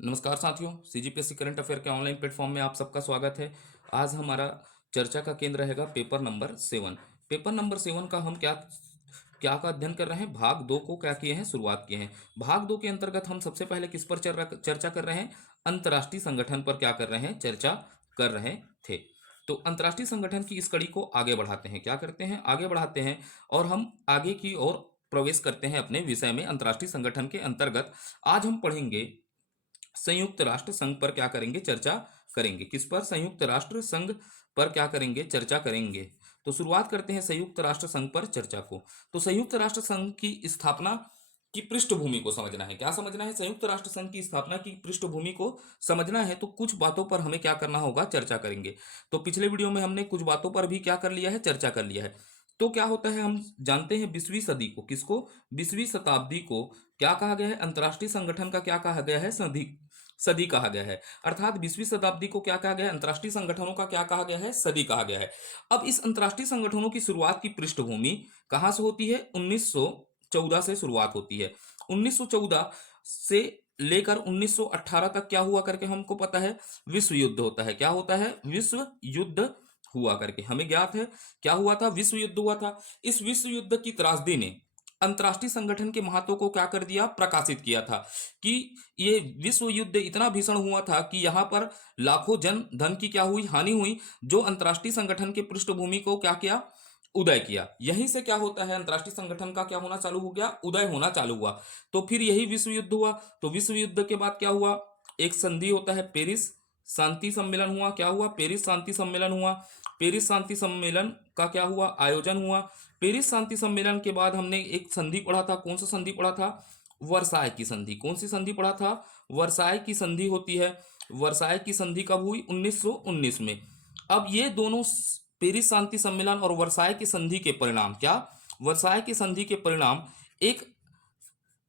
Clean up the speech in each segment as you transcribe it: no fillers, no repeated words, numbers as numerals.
नमस्कार साथियों, CGPSC current affair के ऑनलाइन प्लेटफॉर्म में आप सबका स्वागत है। आज हमारा चर्चा का केंद्र रहेगा पेपर नंबर 7। पेपर नंबर 7 का हम क्या क्या का अध्ययन कर रहे हैं। भाग 2 को क्या किए हैं, शुरुआत किए हैं। भाग 2 के अंतर्गत हम सबसे पहले किस पर चर्चा कर रहे हैं, अंतर्राष्ट्रीय संगठन पर क्या कर रहे हैं, चर्चा कर रहे थे। तो अंतर्राष्ट्रीय संगठन की इस कड़ी को आगे बढ़ाते हैं, क्या करते हैं, आगे बढ़ाते हैं और हम आगे की ओर प्रवेश करते हैं अपने विषय में। अंतर्राष्ट्रीय संगठन के अंतर्गत आज हम पढ़ेंगे संयुक्त राष्ट्र संघ पर क्या करेंगे, चर्चा करेंगे। किस पर, संयुक्त राष्ट्र संघ पर क्या करेंगे, चर्चा करेंगे। तो शुरुआत करते हैं संयुक्त राष्ट्र संघ पर चर्चा को। तो संयुक्त राष्ट्र संघ की स्थापना की पृष्ठभूमि को समझना है। क्या समझना है, संयुक्त राष्ट्र संघ की स्थापना की पृष्ठभूमि को समझना है। तो कुछ बातों पर हमें क्या करना होगा, चर्चा करेंगे। तो पिछले वीडियो में हमने कुछ बातों पर भी क्या कर लिया है, चर्चा कर लिया है। तो क्या होता है, हम जानते हैं 20वीं सदी को, किसको, 20वीं शताब्दी को क्या कहा गया है, अंतर्राष्ट्रीय संगठन का क्या कहा गया है, सदी सदी कहा गया है। अर्थात 20वीं शताब्दी को क्या कहा गया है, अंतर्राष्ट्रीय संगठनों का क्या कहा गया है, सदी कहा गया है। अब इस अंतर्राष्ट्रीय संगठनों की शुरुआत की पृष्ठभूमि कहां से होती है, 1914 से शुरुआत होती है। 1914 से लेकर 1918 तक क्या हुआ करके हमको पता है, विश्व युद्ध होता है। क्या होता है, विश्व युद्ध हुआ करके हमें ज्ञात है। क्या हुआ था, विश्व युद्ध हुआ था। इस विश्व युद्ध की त्रासदी ने अंतर्राष्ट्रीय संगठन के महत्व को क्या कर दिया, प्रकाशित किया था कि ये विश्व युद्ध इतना भीषण हुआ था कि यहाँ पर लाखों जन धन की क्या हुई, हानि हुई, जो अंतर्राष्ट्रीय संगठन के पृष्ठभूमि को क्या किया, उदय किया। यहीं से क्या होता है, अंतर्राष्ट्रीय संगठन का क्या होना चालू हो गया, उदय होना चालू हुआ। तो फिर यही विश्व युद्ध हुआ। तो विश्व युद्ध के बाद क्या हुआ, एक संधि होता है, पेरिस शांति सम्मेलन हुआ। क्या हुआ, पेरिस शांति सम्मेलन हुआ। पेरिस शांति सम्मेलन का क्या हुआ, आयोजन हुआ। पेरिस शांति सम्मेलन के बाद हमने एक संधि पढ़ा था। कौन सा संधि पढ़ा था, वर्साय की संधि। कौन सी संधि पढ़ा था, वर्साय की संधि होती है। वर्साय की संधि कब हुई, 1919 में। अब ये दोनों पेरिस शांति सम्मेलन और वर्साय की संधि के परिणाम, क्या, वर्साय की संधि के परिणाम एक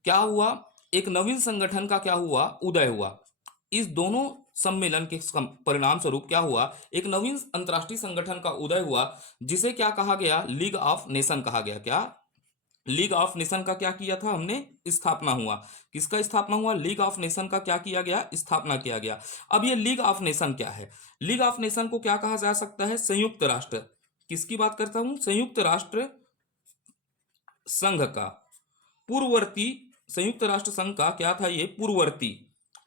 क्या हुआ, एक नवीन संगठन का क्या हुआ, उदय हुआ। इस दोनों सम्मेलन के परिणाम स्वरूप क्या हुआ, एक नवीन अंतर्राष्ट्रीय संगठन का उदय हुआ, जिसे क्या कहा गया, लीग ऑफ नेशन कहा गया। क्या, लीग ऑफ नेशन का क्या किया था हमने, स्थापना हुआ। किसका स्थापना हुआ, लीग ऑफ नेशन का क्या किया गया, स्थापना किया गया। अब ये लीग ऑफ नेशन क्या है, लीग ऑफ नेशन को क्या कहा जा सकता है, संयुक्त राष्ट्र। किसकी बात करता हूं, संयुक्त राष्ट्र संघ का पूर्ववर्ती, संयुक्त राष्ट्र संघ का क्या था, ये पूर्ववर्ती,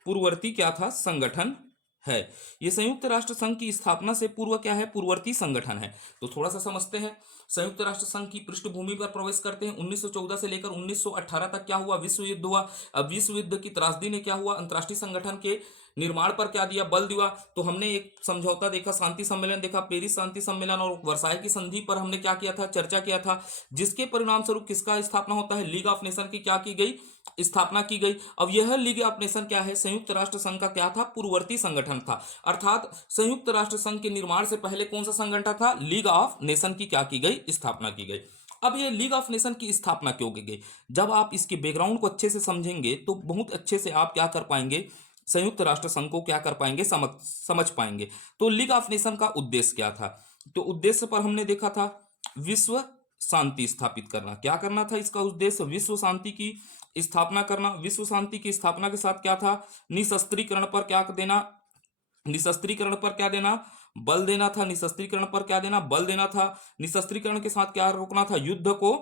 पूर्ववर्ती क्या था, संगठन है। ये संयुक्त राष्ट्र संघ की स्थापना से पूर्व क्या है, पूर्ववर्ती संगठन है। तो थोड़ा सा समझते हैं। संयुक्त राष्ट्र संघ की पृष्ठभूमि पर प्रवेश करते हैं। 1914 से लेकर 1918 तक क्या हुआ, विश्व युद्ध हुआ। अब विश्व युद्ध की त्रासदी ने क्या हुआ, अंतर्राष्ट्रीय संगठन के निर्माण पर क्या दिया, बल दिया। तो हमने एक समझौता देखा, शांति सम्मेलन देखा, पेरिस शांति सम्मेलन और वर्साय की संधि पर हमने क्या किया था, चर्चा किया था, जिसके परिणाम स्वरूप किसका स्थापना होता है, लीग ऑफ नेशन की क्या की गई, स्थापना की गई। अब यह लीग ऑफ नेशन क्या है, संयुक्त राष्ट्र संघ का क्या था, पूर्ववर्ती संगठन था। अर्थात संयुक्त राष्ट्र संघ के निर्माण से पहले कौन सा संगठन था, लीग ऑफ नेशन की क्या की गई, स्थापना की गई। अब ये लीग ऑफ नेशन की स्थापना क्यों की गई, जब आप इसके बैकग्राउंड को अच्छे से समझेंगे तो बहुत अच्छे से आप क्या कर पाएंगे, संयुक्त राष्ट्र संघ को क्या कर पाएंगे, समझ पाएंगे। तो लीग ऑफ नेशन का उद्देश्य क्या था, तो उद्देश्य पर हमने देखा था, विश्व शांति स्थापित करना। क्या करना था इसका उद्देश्य, विश्व शांति की स्थापना करना। विश्व शांति की स्थापना के साथ क्या था, निशस्त्रीकरण पर क्या देना, निशस्त्रीकरण पर क्या देना, बल देना था। निशस्त्रीकरण पर क्या देना, बल देना था। निशस्त्रीकरण के साथ क्या रोकना था, युद्ध को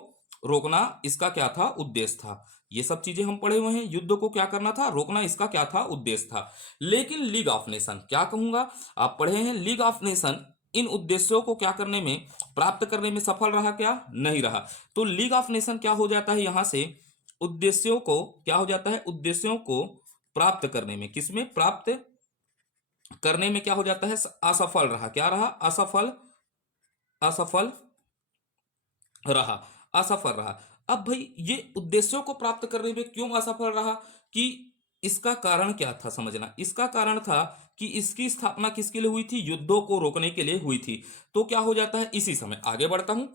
रोकना, इसका क्या था, उद्देश्य था। ये सब चीजें हम पढ़े हुए हैं, युद्ध को क्या करना था, रोकना, इसका क्या था, उद्देश्य था। लेकिन लीग ऑफ नेशन, क्या कहूंगा, आप पढ़े हैं, लीग ऑफ नेशन इन उद्देश्यों को क्या करने में, प्राप्त करने में सफल रहा, क्या नहीं रहा। तो लीग ऑफ नेशन क्या हो जाता है, यहां से उद्देश्यों को क्या हो जाता है, उद्देश्यों को प्राप्त करने में, किसमें, प्राप्त करने में क्या हो जाता है, असफल रहा। क्या रहा, असफल, असफल रहा, असफल रहा। अब भाई ये उद्देश्यों को प्राप्त करने में क्यों असफल रहा, कि इसका कारण क्या था, समझना। इसका कारण था कि इसकी स्थापना किसके लिए हुई थी, युद्धों को रोकने के लिए हुई थी। तो क्या हो जाता है, इसी समय आगे बढ़ता हूं,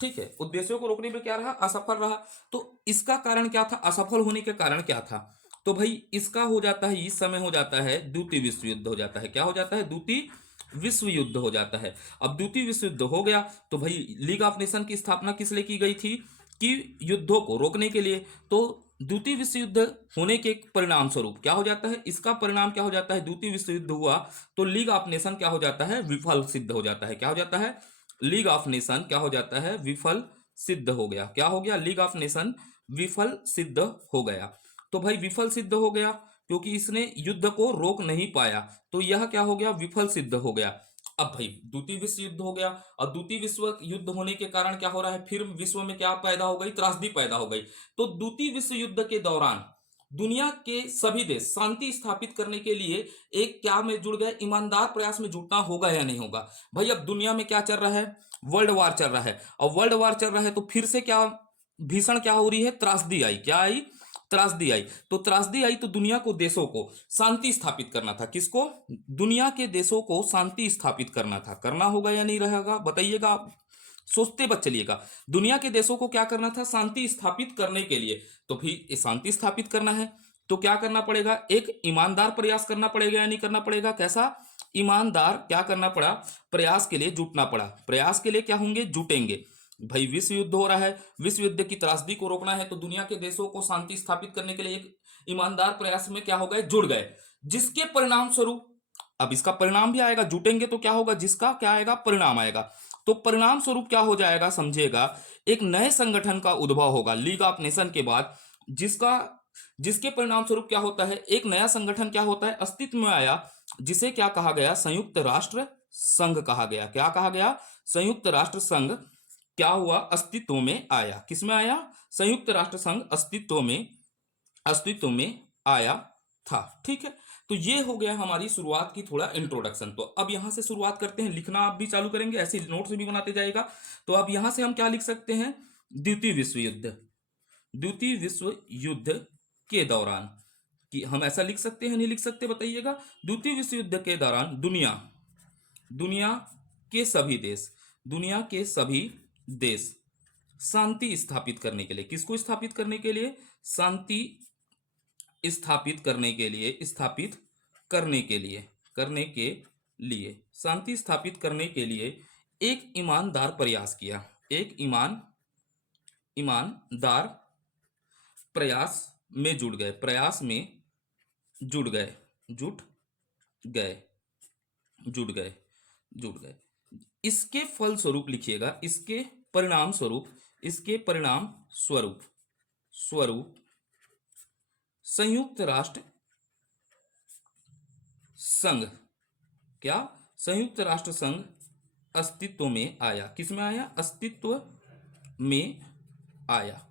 ठीक है। उद्देश्यों को रोकने में क्या रहा, असफल रहा। तो इसका कारण क्या था, असफल होने के कारण क्या था, तो भाई इसका हो जाता है, इस समय हो जाता है द्वितीय विश्व युद्ध हो जाता है। क्या हो जाता है, द्वितीय विश्व युद्ध हो जाता है। अब द्वितीय विश्व युद्ध हो गया तो भाई लीग ऑफ नेशन की स्थापना किस लिए की गई थी, कि युद्धों को रोकने के लिए। तो द्वितीय विश्व युद्ध होने के परिणाम स्वरूप क्या हो जाता है, इसका परिणाम क्या हो जाता है, द्वितीय विश्व युद्ध हुआ तो लीग ऑफ नेशन क्या हो जाता है, विफल सिद्ध हो जाता है। क्या हो जाता है, लीग ऑफ नेशन क्या हो जाता है, विफल सिद्ध हो गया। क्या हो गया, लीग ऑफ नेशन विफल सिद्ध हो गया। तो भाई विफल सिद्ध हो गया क्योंकि इसने युद्ध को रोक नहीं पाया, तो यह क्या हो गया, विफल सिद्ध हो गया। अब भाई द्वितीय विश्व युद्ध हो गया, और द्वितीय विश्व युद्ध होने के कारण क्या हो रहा है, फिर विश्व में क्या पैदा हो गई, त्रासदी पैदा हो गई। तो द्वितीय विश्व युद्ध के दौरान दुनिया के सभी देश शांति स्थापित करने के लिए एक क्या में जुड़ गए, ईमानदार प्रयास में जुटना होगा या नहीं होगा। भाई अब दुनिया में क्या चल रहा है, वर्ल्ड वार चल रहा है, और वर्ल्ड वार चल रहा है तो फिर से क्या भीषण क्या हो रही है, त्रासदी आई। क्या आई, त्रासदी आई। तो त्रासदी आई तो दुनिया को, देशों को शांति स्थापित करना था। किसको, दुनिया के देशों को शांति स्थापित करना था। करना होगा या नहीं रहेगा, बताइएगा आप, सोचते बच चलिएगा। दुनिया के देशों को क्या करना था, शांति स्थापित करने के लिए। तो फिर शांति स्थापित करना है तो क्या करना पड़ेगा, एक ईमानदार प्रयास करना पड़ेगा या नहीं करना पड़ेगा। कैसा ईमानदार क्या करना पड़ा, प्रयास के लिए जुटना पड़ा। प्रयास के लिए क्या होंगे, जुटेंगे। भाई विश्व युद्ध हो रहा है, विश्व युद्ध की त्रासदी को रोकना है तो दुनिया के देशों को शांति स्थापित करने के लिए एक ईमानदार प्रयास में क्या हो गए, जुड़ गए। जिसके परिणाम स्वरूप, अब इसका परिणाम भी आएगा, जुटेंगे तो क्या होगा, जिसका क्या आएगा, परिणाम आएगा। तो परिणाम स्वरूप क्या हो जाएगा, समझिएगा, एक नए संगठन का उद्भव होगा लीग ऑफ नेशन के बाद, जिसका जिसके परिणाम स्वरूप क्या होता है, एक नया संगठन क्या होता है, अस्तित्व में आया, जिसे क्या कहा गया, संयुक्त राष्ट्र संघ कहा गया। क्या कहा गया, संयुक्त राष्ट्र संघ क्या हुआ, अस्तित्व में आया। किसमें आया, संयुक्त राष्ट्र संघ अस्तित्व में आया था। ठीक है, तो ये हो गया हमारी शुरुआत की थोड़ा इंट्रोडक्शन। तो अब यहां से शुरुआत करते हैं, लिखना आप भी चालू करेंगे, ऐसे नोट्स भी बनाते जाएगा। तो अब यहां से हम क्या लिख सकते हैं, द्वितीय विश्व युद्ध, द्वितीय विश्व युद्ध के दौरान, कि हम ऐसा लिख सकते हैं नहीं लिख सकते, बताइएगा। द्वितीय विश्व युद्ध के दौरान दुनिया दुनिया के सभी देश, दुनिया के सभी देश शांति स्थापित करने के लिए, किसको स्थापित करने के लिए, शांति स्थापित करने के लिए, स्थापित करने के लिए शांति स्थापित करने के लिए एक ईमानदार प्रयास किया। एक ईमानदार प्रयास में जुट गए, प्रयास में जुट गए, जुट गए, जुट गए, जुट गए। इसके फल स्वरूप लिखिएगा, इसके परिणाम स्वरूप, इसके परिणाम स्वरूप स्वरूप संयुक्त राष्ट्र संघ, क्या, संयुक्त राष्ट्र संघ अस्तित्व में आया। किसमें आया, अस्तित्व में आया,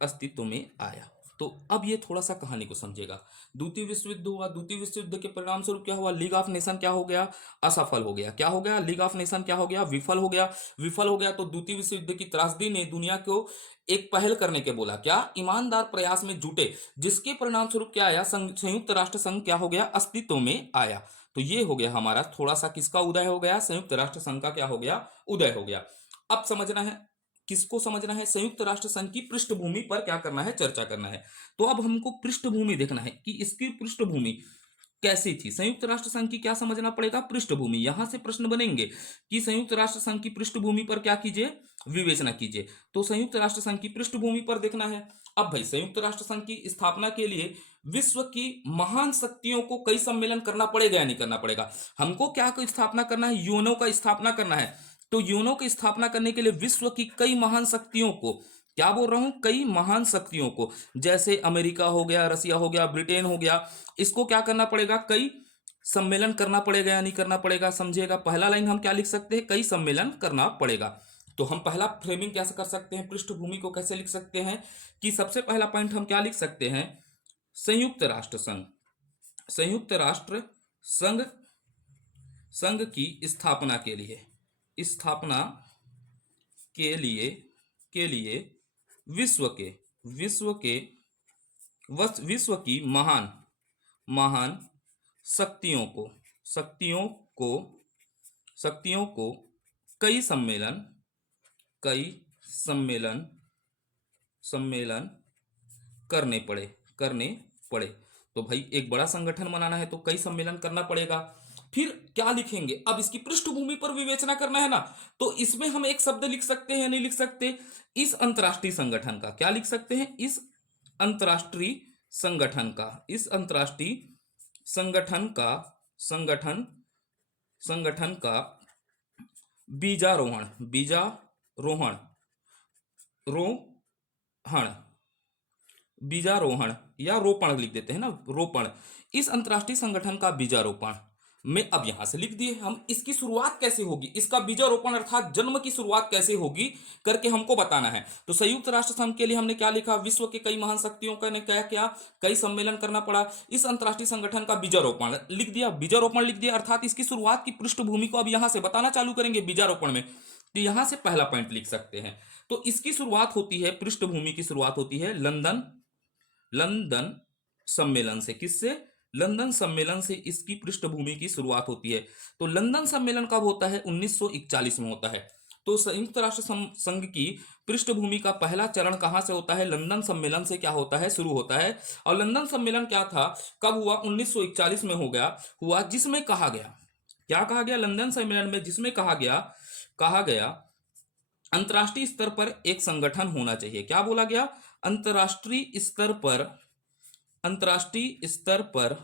अस्तित्व में आया। तो अब ये थोड़ा सा कहानी को समझेगा। द्वितीय विश्व युद्ध हुआ, द्वितीय विश्व युद्ध के परिणाम स्वरूप क्या हुआ, लीग ऑफ नेशन क्या हो गया, असफल हो गया। क्या हो गया, लीग ऑफ नेशन क्या हो गया, विफल हो गया। विफल हो गया तो द्वितीय विश्व युद्ध की त्रासदी ने दुनिया को एक पहल करने के बोला, क्या, ईमानदार प्रयास में जुटे, जिसके परिणाम स्वरूप क्या आया, संयुक्त राष्ट्र संघ क्या हो गया, अस्तित्व में आया। तो ये हो गया हमारा थोड़ा सा किसका उदय हो गया, संयुक्त राष्ट्र संघ का क्या हो गया, उदय हो गया। अब समझना है, किसको समझना है, संयुक्त राष्ट्र संघ की पृष्ठभूमि पर क्या करना है, चर्चा करना है। तो अब हमको पृष्ठभूमि देखना है कि इसकी पृष्ठभूमि कैसी थी। संयुक्त राष्ट्र संघ की क्या समझना पड़ेगा, पृष्ठभूमि। यहां से प्रश्न बनेंगे कि संयुक्त राष्ट्र संघ की पृष्ठभूमि पर क्या कीजिए, विवेचना कीजिए। तो संयुक्त राष्ट्र संघ की पृष्ठभूमि पर देखना है। अब भाई संयुक्त राष्ट्र संघ की स्थापना के लिए विश्व की महान शक्तियों को कई सम्मेलन करना पड़ेगा या नहीं करना पड़ेगा। हमको क्या की स्थापना करना है, यूएनओ का स्थापना करना है। तो यूएनओ की स्थापना करने के लिए विश्व की कई महान शक्तियों को, क्या बोल रहा हूं, कई महान शक्तियों को, जैसे अमेरिका हो गया, रसिया हो गया, ब्रिटेन हो गया, इसको क्या करना पड़ेगा, कई सम्मेलन करना पड़ेगा या नहीं करना पड़ेगा। समझिएगा, पहला लाइन हम क्या लिख सकते हैं, कई सम्मेलन करना पड़ेगा। तो हम पहला फ्रेमिंग कैसे कर सकते हैं, पृष्ठभूमि को कैसे लिख सकते हैं, कि सबसे पहला पॉइंट हम क्या लिख सकते हैं, संयुक्त राष्ट्र संघ, संयुक्त राष्ट्र संघ संघ की स्थापना के लिए, स्थापना के लिए विश्व की महान महान शक्तियों को कई सम्मेलन करने पड़े। तो भाई एक बड़ा संगठन बनाना है तो कई सम्मेलन करना पड़ेगा। फिर क्या लिखेंगे, अब इसकी पृष्ठभूमि पर विवेचना करना है ना, तो इसमें हम एक शब्द लिख सकते हैं या नहीं लिख सकते, इस अंतरराष्ट्रीय संगठन का, क्या लिख सकते हैं, इस अंतर्राष्ट्रीय संगठन का, इस अंतर्राष्ट्रीय संगठन का संगठन संगठन का बीजारोहण, बीजारोहण, रोहण, बीजारोहण या रोपण लिख देते हैं ना, रोपण, इस अंतर्राष्ट्रीय संगठन का बीजारोपण में, अब यहां से लिख दिए हम, इसकी शुरुआत कैसे होगी, इसका बीजारोपण अर्थात जन्म की शुरुआत कैसे होगी करके हमको बताना है। तो संयुक्त राष्ट्र संघ के लिए हमने क्या लिखा, विश्व के कई महान शक्तियों का ने क्या क्या कई सम्मेलन करना पड़ा, इस अंतर्राष्ट्रीय संगठन का बीजारोपण लिख दिया, बीजारोपण लिख दिया, अर्थात इसकी शुरुआत की पृष्ठभूमि को अब यहां से बताना चालू करेंगे बीजारोपण में। तो यहां से पहला पॉइंट लिख सकते हैं। तो इसकी शुरुआत होती है, पृष्ठभूमि की शुरुआत होती है लंदन लंदन सम्मेलन से। किससे? लंदन सम्मेलन से इसकी पृष्ठभूमि की शुरुआत होती है। तो लंदन सम्मेलन कब होता है? 1941 में होता है। तो संयुक्त राष्ट्र संघ की पृष्ठभूमि का पहला चरण कहां से होता है? लंदन सम्मेलन से क्या होता है? शुरू होता है। और लंदन सम्मेलन क्या था, कब हुआ? 1941 में हुआ, जिसमें कहा गया, क्या कहा गया लंदन सम्मेलन में? जिसमें कहा गया अंतर्राष्ट्रीय स्तर पर एक संगठन होना चाहिए। क्या बोला गया? अंतर्राष्ट्रीय स्तर पर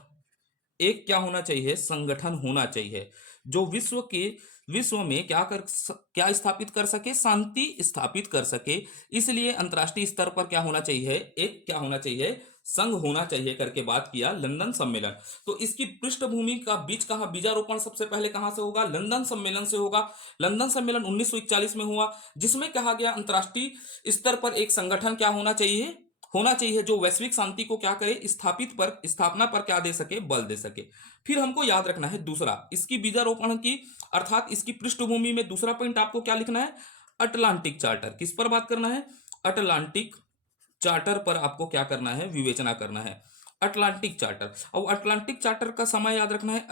एक क्या होना चाहिए? संगठन होना चाहिए जो विश्व में क्या स्थापित कर सके? शांति स्थापित कर सके। इसलिए अंतर्राष्ट्रीय स्तर पर क्या होना चाहिए? एक क्या होना चाहिए? संघ होना चाहिए करके बात किया लंदन सम्मेलन। तो इसकी पृष्ठभूमि का बीज कहां, बीजारोपण सबसे पहले कहां से होगा? लंदन सम्मेलन से होगा। लंदन सम्मेलन 1941 में हुआ, जिसमें कहा गया अंतर्राष्ट्रीय स्तर पर एक संगठन क्या होना चाहिए जो वैश्विक शांति को क्या करे? स्थापना पर क्या दे सके? बल दे सके। फिर हमको याद रखना है दूसरा, इसकी बीजारोपण की अर्थात इसकी पृष्ठभूमि में दूसरा पॉइंट आपको क्या लिखना है? Atlantic charter. किस पर बात करना है? अटलांटिक चार्टर पर आपको क्या करना है? विवेचना करना है। अटलांटिक चार्टर, और अटलांटिक चार्टर का समय याद रखना है,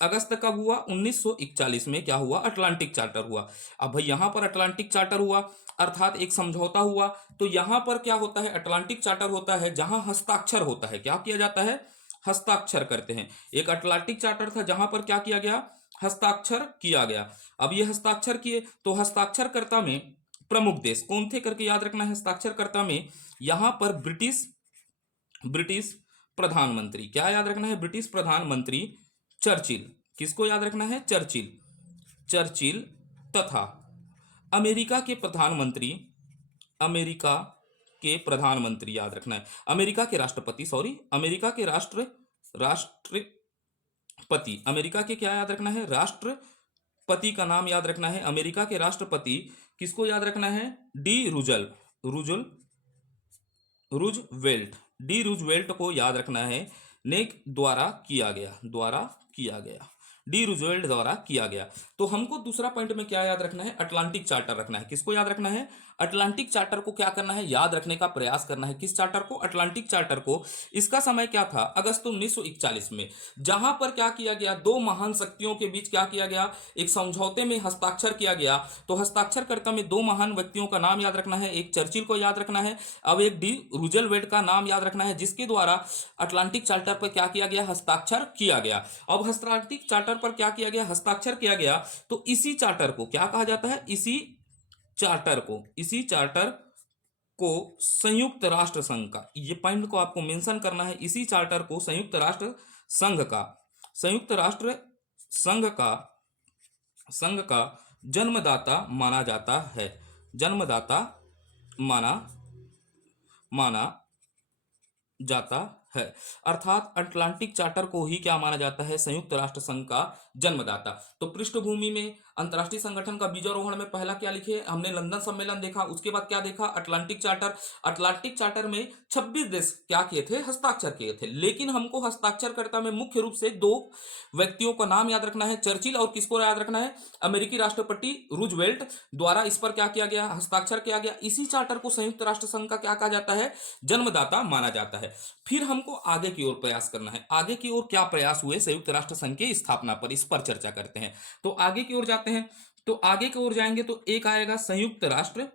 अगस्त कब हुआ? 1941 में क्या हुआ? अटलांटिक चार्टर हुआ। अब भाई यहां पर अटलांटिक चार्टर हुआ अर्थात एक समझौता हुआ। तो यहां पर क्या होता है? अटलांटिक चार्टर होता है जहां हस्ताक्षर होता है। क्या किया जाता है? हस्ताक्षर करते हैं। एक अटलांटिक चार्टर था जहां पर क्या किया गया? हस्ताक्षर किया गया। अब ये हस्ताक्षर किए तो हस्ताक्षरकर्ता में प्रमुख देश कौन थे करके याद रखना है। हस्ताक्षरकर्ता में यहां पर ब्रिटिश प्रधानमंत्री, क्या याद रखना है? ब्रिटिश प्रधानमंत्री चर्चिल। किसको याद रखना है? चर्चिल तथा अमेरिका के प्रधानमंत्री याद रखना है। अमेरिका के राष्ट्रपति, अमेरिका के क्या याद रखना है? राष्ट्रपति का नाम याद रखना है। अमेरिका के राष्ट्रपति किसको याद रखना है? डी रूजवेल्ट को याद रखना है। द्वारा किया गया। डी रूजवेल्ट द्वारा किया गया। तो हमको दूसरा पॉइंट में क्या याद रखना है? अटलांटिक चार्टर रखना है। किसको याद रखना है? अटलांटिक चार्टर को क्या करना है? याद रखने का प्रयास करना है। किस चार्टर को? अटलांटिक चार्टर को। इसका समय क्या था? अगस्त 1941 में, जहां पर क्या किया गया? दो महान शक्तियों के बीच क्या किया गया? एक समझौते में हस्ताक्षर किया गया। तो हस्ताक्षरकर्ता में दो महान व्यक्तियों का नाम याद रखना है। एक चर्चिल को याद रखना है, अब एक डी रूजवेल्ट का नाम याद रखना है, जिसके द्वारा अटलांटिक चार्टर पर क्या किया गया? हस्ताक्षर किया गया। अब अटलांटिक चार्टर पर क्या किया गया? हस्ताक्षर किया गया। तो इसी चार्टर को क्या कहा जाता है? इसी चार्टर को संयुक्त राष्ट्र संघ का, ये पॉइंट को आपको मेंशन करना है। इसी चार्टर को संयुक्त राष्ट्र संघ का जन्मदाता माना जाता है। जन्मदाता माना जाता है, अर्थात अटलांटिक चार्टर को ही क्या माना जाता है? संयुक्त राष्ट्र संघ का जन्मदाता। तो पृष्ठभूमि में अंतर्राष्ट्रीय संगठन का बीजारोहण में पहला क्या लिखे हमने? लंदन सम्मेलन देखा। उसके बाद क्या देखा? Atlantic charter. अटलांटिक चार्टर में 26 देश क्या किए थे? हस्ताक्षर किए थे। लेकिन हमको हस्ताक्षरकर्ता में मुख्य रूप से दो व्यक्तियों का नाम याद रखना है, चर्चिल, और किसको याद रखना है? अमेरिकी राष्ट्रपति रूजवेल्ट द्वारा इस पर क्या किया गया? हस्ताक्षर किया गया। इसी चार्टर को संयुक्त राष्ट्र संघ का क्या कहा जाता है? जन्मदाता माना जाता है। फिर हमको आगे की ओर प्रयास करना है। आगे की ओर क्या प्रयास हुए संयुक्त राष्ट्र संघ की स्थापना पर, इस पर चर्चा करते हैं। तो आगे की ओर जाते हैं। तो आगे की ओर जाएंगे तो एक आएगा संयुक्त राष्ट्र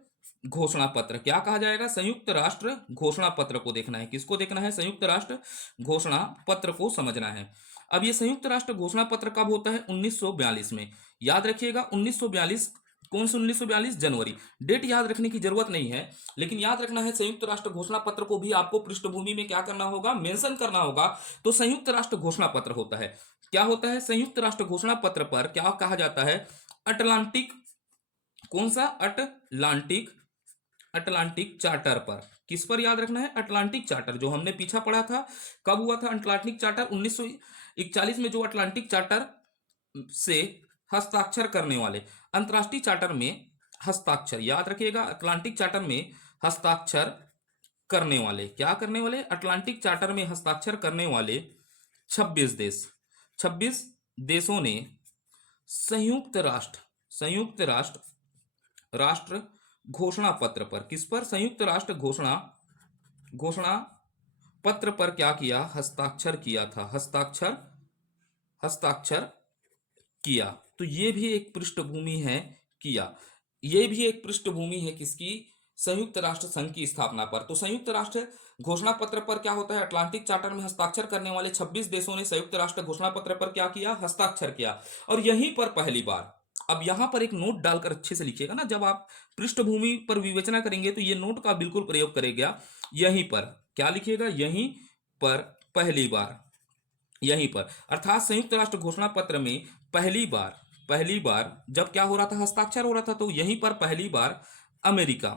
घोषणा पत्र। क्या कहा जाएगा? संयुक्त राष्ट्र घोषणा पत्र को देखना है। किसको देखना है? संयुक्त राष्ट्र घोषणा पत्र को समझना है। अब ये संयुक्त राष्ट्र घोषणा पत्र कब होता है? 1942 में। याद रखिएगा 1942 कौन से 1942 जनवरी। डेट याद रखने की जरूरत नहीं है, लेकिन याद रखना है संयुक्त राष्ट्र घोषणा पत्र को भी आपको पृष्ठभूमि में क्या करना होगा, मेंशन करना होगा। तो संयुक्त राष्ट्र घोषणा पत्र होता है, क्या होता है, संयुक्त राष्ट्र घोषणा पत्र पर क्या कहा जाता है, अटलांटिक, कौन सा, अटलांटिक, अटलांटिक चार्टर पर। किस पर याद रखना है, अटलांटिक चार्टर, जो हमने पीछा पढ़ा था। कब हुआ था अटलांटिक चार्टर, 1941 में, जो अटलांटिक चार्टर से हस्ताक्षर करने वाले, अंतरराष्ट्रीय चार्टर में हस्ताक्षर, याद रखिएगा, अटलांटिक चार्टर में हस्ताक्षर करने वाले, क्या करने वाले, अटलांटिक चार्टर में हस्ताक्षर करने वाले 26 देश, 26 देशों ने संयुक्त राष्ट्र घोषणा पत्र पर, किस पर, संयुक्त राष्ट्र घोषणा पत्र पर क्या किया, हस्ताक्षर किया था, हस्ताक्षर किया। तो ये भी एक पृष्ठभूमि है, किया, ये भी एक पृष्ठभूमि है किसकी, संयुक्त राष्ट्र संघ की स्थापना पर। तो संयुक्त राष्ट्र घोषणा पत्र पर क्या होता है, अटलांटिक चार्टर में हस्ताक्षर करने वाले 26 देशों ने संयुक्त राष्ट्र घोषणा पत्र पर क्या किया, हस्ताक्षर किया। और यहीं पर पहली बार, अब यहां पर एक नोट डालकर अच्छे से लिखिएगा ना, जब आप पृष्ठभूमि पर विवेचना करेंगे तो ये नोट का बिल्कुल प्रयोग करेगा। यहीं पर क्या लिखिएगा, यहीं पर पहली बार, यहीं पर, अर्थात संयुक्त राष्ट्र घोषणा पत्र में पहली बार जब क्या हो रहा था, हस्ताक्षर हो रहा था, तो यहीं पर पहली बार अमेरिका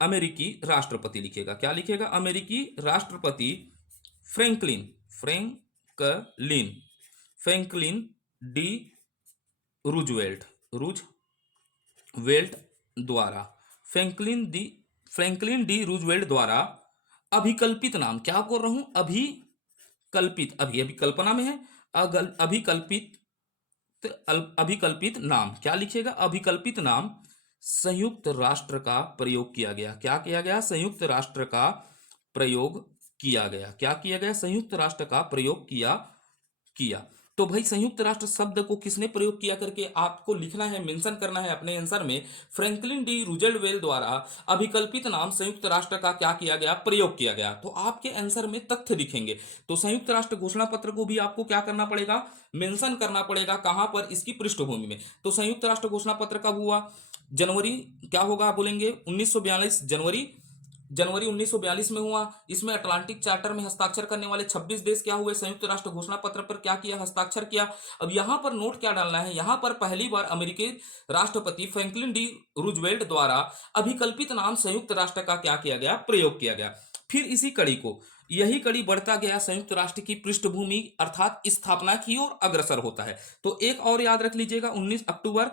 अमेरिकी राष्ट्रपति लिखेगा, क्या लिखेगा, अमेरिकी राष्ट्रपति फ्रैंकलिन डी रूजवेल्ट द्वारा, फ्रैंकलिन डी रूजवेल्ट द्वारा अभिकल्पित नाम, क्या कर रहा हूं, अभिकल्पित, अभी अभी कल्पना में है, अभिकल्पित नाम, क्या लिखिएगा, अभिकल्पित नाम संयुक्त राष्ट्र का प्रयोग किया गया, क्या किया गया, संयुक्त राष्ट्र का प्रयोग किया गया, क्या किया गया, संयुक्त राष्ट्र का प्रयोग किया। तो भाई संयुक्त राष्ट्र शब्द को किसने प्रयोग किया करके आपको लिखना है, मेंशन करना है अपने आंसर में, फ्रैंकलिन डी रूजवेल्ट द्वारा अभिकल्पित नाम संयुक्त राष्ट्र का क्या किया गया, प्रयोग किया गया। तो आपके आंसर में तथ्य दिखेंगे। तो संयुक्त राष्ट्र घोषणा पत्र को भी आपको क्या करना पड़ेगा, मेंशन करना पड़ेगा, कहां पर, इसकी पृष्ठभूमि में। तो संयुक्त राष्ट्र घोषणा पत्र कब हुआ, जनवरी, क्या होगा बोलेंगे, 1942, जनवरी 1942 में हुआ। इसमें अटलांटिक चार्टर में हस्ताक्षर करने वाले 26 देश क्या हुए, संयुक्त राष्ट्र घोषणा पत्र पर क्या किया, हस्ताक्षर किया। अब यहां पर नोट क्या डालना है, यहां पर पहली बार अमेरिकी राष्ट्रपति फ्रैंकलिन डी रूजवेल्ट द्वारा अभिकल्पित नाम संयुक्त राष्ट्र का क्या किया गया, प्रयोग किया गया। फिर इसी कड़ी को, यही कड़ी बढ़ता गया संयुक्त राष्ट्र की पृष्ठभूमि अर्थात स्थापना की ओर अग्रसर होता है। तो एक और याद रख लीजिएगा, 19 अक्टूबर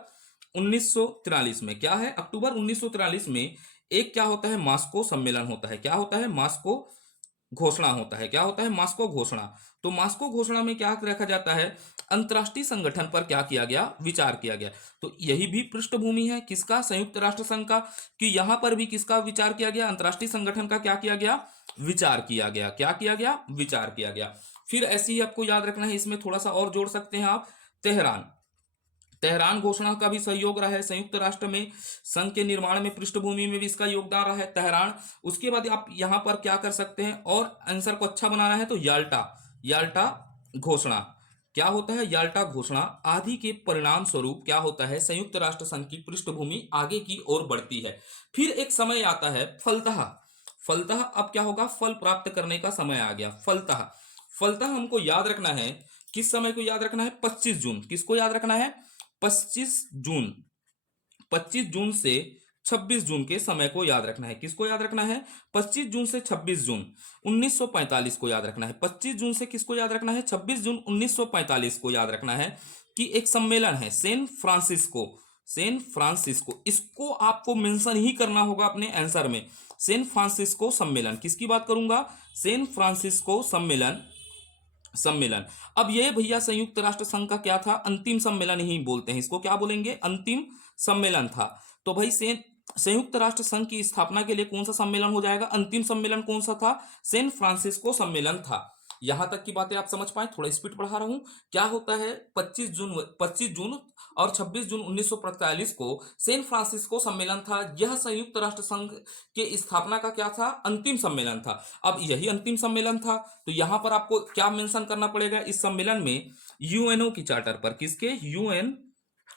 1943 में क्या है, अक्टूबर 1943 में एक क्या होता है, मास्को सम्मेलन होता है, क्या होता है, मास्को घोषणा होता है, क्या होता है, मास्को घोषणा। तो मास्को घोषणा में क्या रखा जाता है, अंतरराष्ट्रीय संगठन पर क्या किया गया, विचार किया गया। तो यही भी पृष्ठभूमि है किसका, संयुक्त राष्ट्र संघ का, कि यहां पर भी किसका विचार किया गया, अंतरराष्ट्रीय संगठन का क्या किया गया, विचार किया गया, क्या किया गया, विचार किया गया। फिर ऐसे ही आपको याद रखना है, इसमें थोड़ा सा और जोड़ सकते हैं आप, तेहरान घोषणा का भी सहयोग रहा है संयुक्त राष्ट्र में, संघ के निर्माण में पृष्ठभूमि में भी इसका योगदान रहा है तेहरान। उसके बाद आप यहां पर क्या कर सकते हैं, और आंसर को अच्छा बनाना है तो याल्टा घोषणा, क्या होता है, याल्टा घोषणा आदि के परिणाम स्वरूप क्या होता है, संयुक्त राष्ट्र संघ की पृष्ठभूमि आगे की ओर बढ़ती है। फिर एक समय आता है फलतः, अब क्या होगा, फल प्राप्त करने का समय आ गया, फलतः हमको याद रखना है, किस समय को याद रखना है, 25 जून, किसको याद रखना है, 25 जून से 26 जून के समय को याद रखना है, किसको याद रखना है, 25 जून से 26 जून 1945 को याद रखना है, 25 जून से किसको याद रखना है, 26 जून 1945 को याद रखना है, कि एक सम्मेलन है सैन फ्रांसिस्को, इसको आपको मेंशन ही करना होगा अपने आंसर में, सैन फ्रांसिस्को सम्मेलन, किसकी बात करूंगा, सैन फ्रांसिस्को सम्मेलन। अब ये भैया संयुक्त राष्ट्र संघ का क्या था, अंतिम सम्मेलन ही बोलते हैं इसको, क्या बोलेंगे, अंतिम सम्मेलन था। तो भाई संयुक्त राष्ट्र संघ की स्थापना के लिए कौन सा सम्मेलन हो जाएगा, अंतिम सम्मेलन कौन सा था, सैन फ्रांसिस्को सम्मेलन था। यहां तक की बातें आप समझ पाए, थोड़ा स्पीड बढ़ा रहा हूं। क्या होता है, 25 जून और 26 जून 1945 को सैन फ्रांसिस्को सम्मेलन था। यह संयुक्त राष्ट्र संघ के स्थापना का क्या था, अंतिम सम्मेलन था। अब यही अंतिम सम्मेलन था, तो यहां पर आपको क्या मेंशन करना पड़ेगा, इस सम्मेलन में यूएनओ की चार्टर पर, किसके,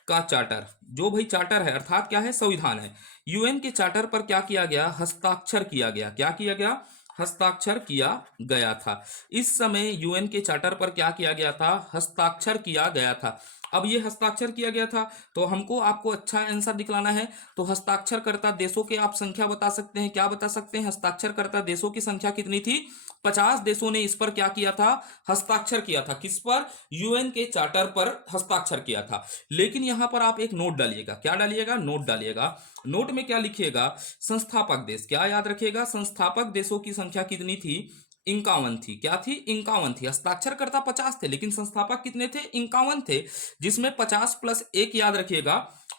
का चार्टर, जो भाई चार्टर है अर्थात क्या है, संविधान है, यूएन के चार्टर पर क्या किया गया, हस्ताक्षर किया गया। क्या किया गया, हस्ताक्षर किया गया था। इस समय यूएन के चार्टर पर क्या किया गया था, हस्ताक्षर किया गया था। अब ये हस्ताक्षर किया गया था तो हमको आपको अच्छा आंसर दिखलाना है। तो हस्ताक्षरकर्ता देशों के आप संख्या बता सकते हैं, क्या बता सकते हैं, हस्ताक्षरकर्ता देशों की संख्या कितनी थी, 50 देशों ने इस पर क्या किया था, हस्ताक्षर किया था। किस पर, यूएन के चार्टर पर हस्ताक्षर किया था। लेकिन यहां पर आप एक नोट डालिएगा, क्या डालिएगा, नोट डालिएगा। नोट में क्या लिखिएगा, संस्थापक देश, क्या याद रखिएगा, संस्थापक देशों की संख्या कितनी थी, 51 थी। क्या थी, 51 थी। हस्ताक्षरकर्ता 50 थे लेकिन संस्थापक कितने थे, 51 थे, जिसमें 50 प्लस 1 याद रखिएगा,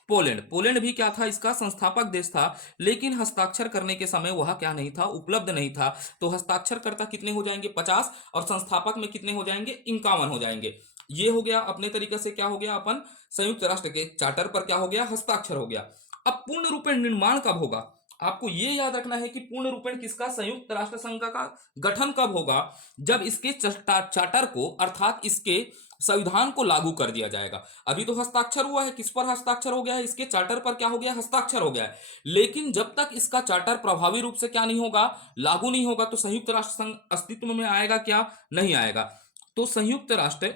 पोलैंड। पोलैंड भी क्या था, इसका संस्थापक देश था, लेकिन हस्ताक्षर करने के समय वह क्या नहीं था, उपलब्ध नहीं था। तो हस्ताक्षरकर्ता कितने हो जाएंगे, 50, और संस्थापक में कितने हो जाएंगे, 51 हो जाएंगे। ये हो गया अपने तरीके से, क्या हो गया, अपन संयुक्त राष्ट्र के चार्टर पर क्या हो गया, हस्ताक्षर हो गया। अब पूर्ण रूपेण निर्माण कब होगा, आपको ये याद रखना है कि पूर्ण रूपेण किसका, संयुक्त राष्ट्र संघ का गठन कब होगा, जब इसके चार्टर को अर्थात इसके संविधान को लागू कर दिया जाएगा। अभी तो हस्ताक्षर हुआ है, किस पर हस्ताक्षर हो गया है, इसके चार्टर पर क्या हो गया, हस्ताक्षर हो गया है। लेकिन जब तक इसका चार्टर प्रभावी रूप से क्या नहीं होगा, लागू नहीं होगा, तो संयुक्त राष्ट्र संघ अस्तित्व में आएगा क्या, नहीं आएगा। तो संयुक्त राष्ट्र